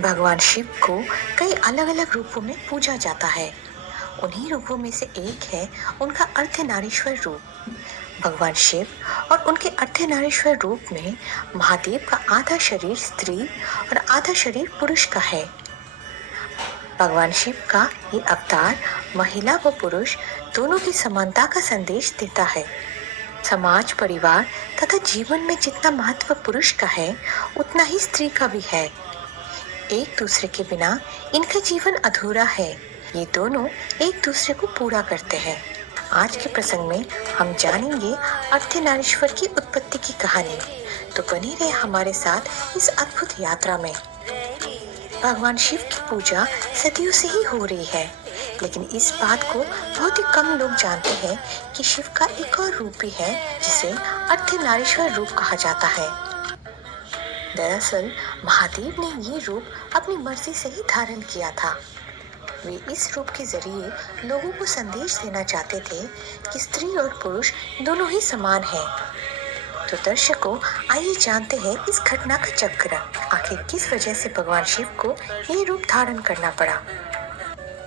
भगवान शिव को कई अलग अलग रूपों में पूजा जाता है। उन्हीं रूपों में से एक है उनका अर्धनारीश्वर रूप। भगवान शिव और उनके अर्धनारीश्वर रूप में महादेव का आधा शरीर स्त्री और आधा शरीर पुरुष का है। भगवान शिव का ये अवतार महिला व पुरुष दोनों की समानता का संदेश देता है। समाज, परिवार तथा जीवन में जितना महत्व पुरुष का है, उतना ही स्त्री का भी है। एक दूसरे के बिना इनका जीवन अधूरा है। ये दोनों एक दूसरे को पूरा करते हैं। आज के प्रसंग में हम जानेंगे अर्धनारीश्वर की उत्पत्ति की कहानी। तो बने रहे हमारे साथ इस अद्भुत यात्रा में। भगवान शिव की पूजा सदियों से ही हो रही है, लेकिन इस बात को बहुत ही कम लोग जानते हैं कि शिव का एक और रूप भी है जिसे अर्धनारीश्वर रूप कहा जाता है। दरअसल महादेव ने ये रूप अपनी मर्जी से ही धारण किया था। वे इस रूप के जरिए लोगों को संदेश देना चाहते थे कि स्त्री और पुरुष दोनों ही समान हैं। तो दर्शकों, आइए जानते हैं इस घटना का चक्र। आखिर किस वजह से भगवान शिव को ये रूप धारण करना पड़ा।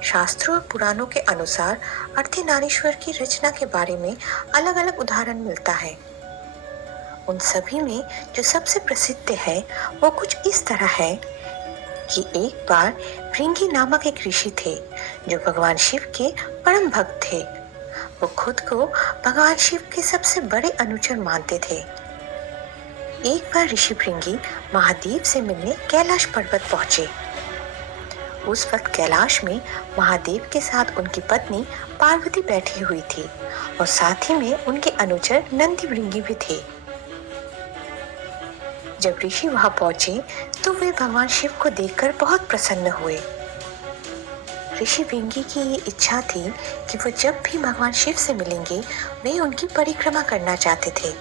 शास्त्रों और पुराणों के अनुसार अर्धनारीश्वर की रचना के बारे में अलग अलग उदाहरण मिलता है। उन सभी में जो सबसे प्रसिद्ध है वो कुछ इस तरह है कि एक बार भृंगी नामक एक ऋषि थे जो भगवान शिव के परम भक्त थे। वो खुद को भगवान शिव के सबसे बड़े अनुचर मानते थे। एक बार ऋषि भृंगी महादेव से मिलने कैलाश पर्वत पहुंचे। उस वक्त कैलाश में महादेव के साथ उनकी पत्नी पार्वती बैठी हुई थी और साथ ही में उनके अनुचर नंदी भृंगी भी थे। जब ऋषि वहां पहुंचे तो वे भगवान शिव को देखकर बहुत प्रसन्न हुए। ऋषि भृंगी की ये इच्छा थी कि वो जब भी भगवान शिव से मिलेंगे वे उनकी परिक्रमा करना चाहते थे।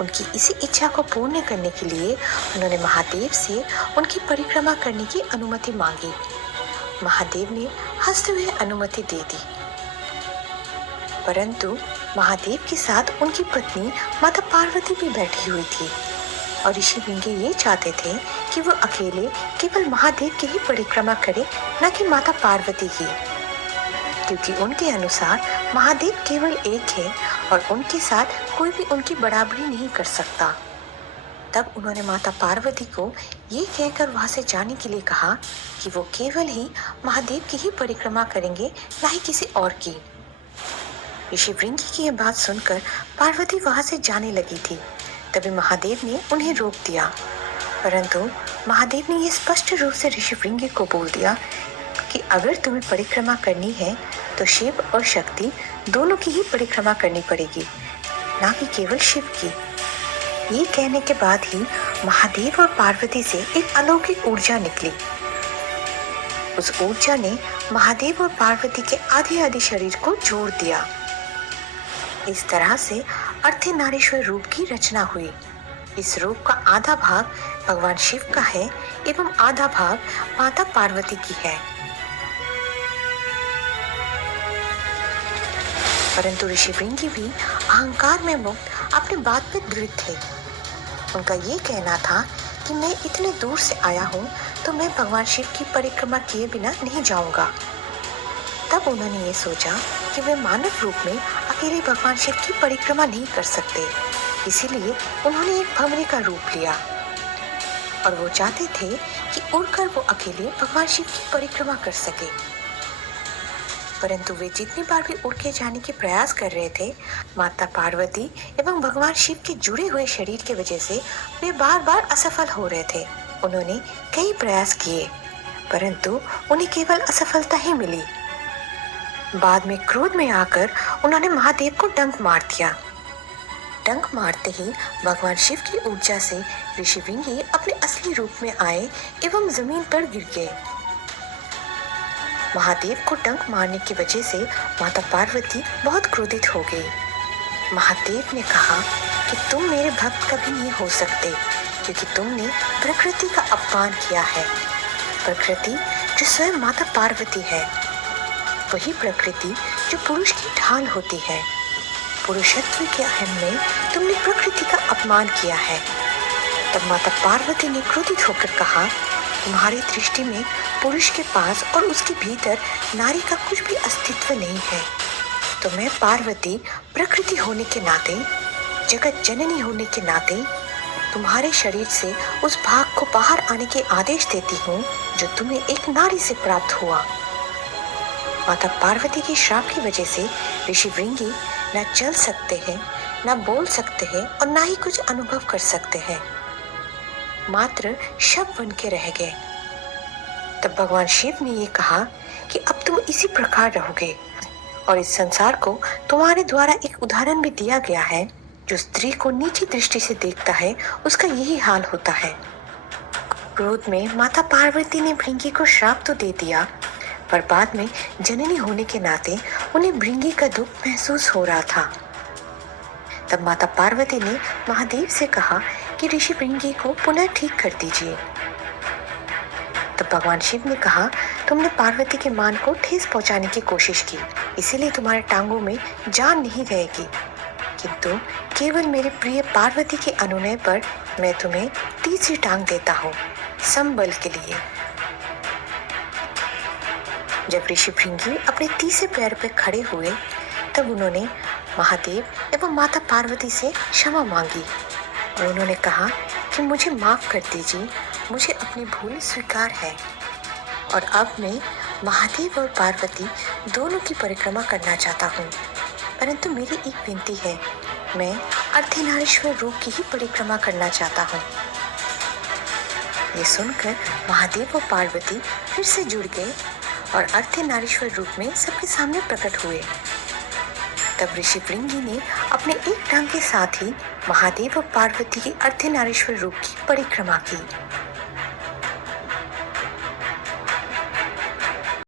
उनकी इसी इच्छा को पूर्ण करने के लिए उन्होंने महादेव से उनकी परिक्रमा करने की अनुमति मांगी। महादेव ने हंसते हुए अनुमति दे दी। परंतु महादेव के साथ उनकी पत्नी माता पार्वती भी बैठी हुई थी और ऋषि भृंगी ये चाहते थे कि वो अकेले केवल महादेव की ही परिक्रमा करे, न कि माता पार्वती की, क्योंकि उनके अनुसार महादेव केवल एक है और उनके साथ कोई भी उनकी बराबरी नहीं कर सकता। तब उन्होंने माता पार्वती को ये कहकर वहां से जाने के लिए कहा कि वो केवल ही महादेव की ही परिक्रमा करेंगे, न ही किसी और की। ऋषि भृंगी की ये बात सुनकर पार्वती वहां से जाने लगी थी। तभी महादेव ने उन्हें रोक दिया, परंतु महादेव ने यह स्पष्ट रूप से ऋषि भृंगी को बोल दिया कि अगर तुम्हें परिक्रमा करनी है तो शिव और शक्ति दोनों की ही परिक्रमा करनी पड़ेगी, ना कि केवल शिव की। ये कहने के बाद ही महादेव और पार्वती से एक अलौकिक ऊर्जा निकली। उस ऊर्जा ने महादेव और पार्वती के आधे आधे शरीर को जोड़ दिया। इस तरह से अर्धनारीश्वर रूप की रचना हुई। इस रूप का आधा भाग भगवान शिव का है एवं आधा भाग माता पार्वती की है। परंतु ऋषि भृंगी भी अहंकार में मुक्त अपनी बात पे दृढ़ थे। उनका ये कहना था कि मैं इतने दूर से आया हूँ तो मैं भगवान शिव की परिक्रमा किए बिना नहीं जाऊंगा। तब उन्होंने ये सोचा कि वे मानव रूप में अकेले भगवान शिव की परिक्रमा नहीं कर सकते, इसीलिए उन्होंने एक भंवरे का रूप लिया और वो चाहते थे कि उड़कर वो अकेले भगवान शिव की परिक्रमा कर सके। परंतु वे जितनी बार भी उड़ के जाने के प्रयास कर रहे थे, माता पार्वती एवं भगवान शिव के जुड़े हुए शरीर की वजह से वे बार बार असफल हो रहे थे। उन्होंने कई प्रयास किए, परंतु उन्हें केवल असफलता ही मिली। बाद में क्रोध में आकर उन्होंने महादेव को डंक मार दिया। डंक मारते ही भगवान शिव की ऊर्जा से ऋषि भृंगी अपने असली रूप में आए एवं जमीन पर गिर गए। महादेव को डंक मारने की वजह से माता पार्वती बहुत क्रोधित हो गई। महादेव ने कहा कि तुम मेरे भक्त कभी नहीं हो सकते, क्योंकि तुमने प्रकृति का अपमान किया है। प्रकृति जो स्वयं माता पार्वती है, वही प्रकृति जो पुरुष की ढाल होती है। पुरुषत्व के अहम में तुमने प्रकृति का अपमान किया है। तब माता पार्वती ने क्रोधित होकर कहा तुम्हारी दृष्टि में पुरुष के पास और उसके भीतर नारी का कुछ भी अस्तित्व नहीं है। तो मैं पार्वती प्रकृति होने के नाते, जगत जननी होने के नाते तुम्हारे शरीर से उस भाग को बाहर आने के आदेश देती हूँ जो तुम्हें एक नारी से प्राप्त हुआ। माता पार्वती के श्राप की वजह से ऋषि भृंगी न चल सकते हैं, न बोल सकते हैं और न ही कुछ अनुभव कर सकते हैं, मात्र शव बन के रह गए। तब भगवान शिव ने ये कहा कि अब तुम इसी प्रकार रहोगे और इस संसार को तुम्हारे द्वारा एक उदाहरण भी दिया गया है। जो स्त्री को नीची दृष्टि से देखता है उसका यही हाल होता है। क्रोध में माता पार्वती ने भृंगी को श्राप तो दे दिया, पर बाद में जननी होने के नाते उन्हें भृंगी का दुख महसूस हो रहा था। तब माता पार्वती ने महादेव से कहा कि ऋषि भृंगी को पुनः ठीक कर दीजिए। तब भगवान शिव ने कहा, तुमने पार्वती के मान को ठेस पहुंचाने की कोशिश की, इसीलिए तुम्हारे टांगों में जान नहीं रहेगी, किंतु केवल मेरे प्रिय पार्वती के अनुनय पर मैं तुम्हें तीसरी टांग देता हूँ, संबल के लिए। जब ऋषि भृंगी अपने तीसरे पैर पर खड़े हुए तब उन्होंने महादेव एवं माता पार्वती से क्षमा मांगी और उन्होंने कहा कि मुझे माफ कर दीजिए, मुझे अपनी भूल स्वीकार है और अब मैं महादेव और पार्वती दोनों की परिक्रमा करना चाहता हूँ। परंतु मेरी एक विनती है, मैं अर्धनारीश्वर रूप की ही परिक्रमा करना चाहता हूँ। ये सुनकर महादेव और पार्वती फिर से जुड़ गए और अर्धनारीश्वर रूप में सबके सामने प्रकट हुए। तब ऋषि भृंगी ने अपने एक टांग के साथ ही महादेव और पार्वती की अर्धनारीश्वर रूप की परिक्रमा की।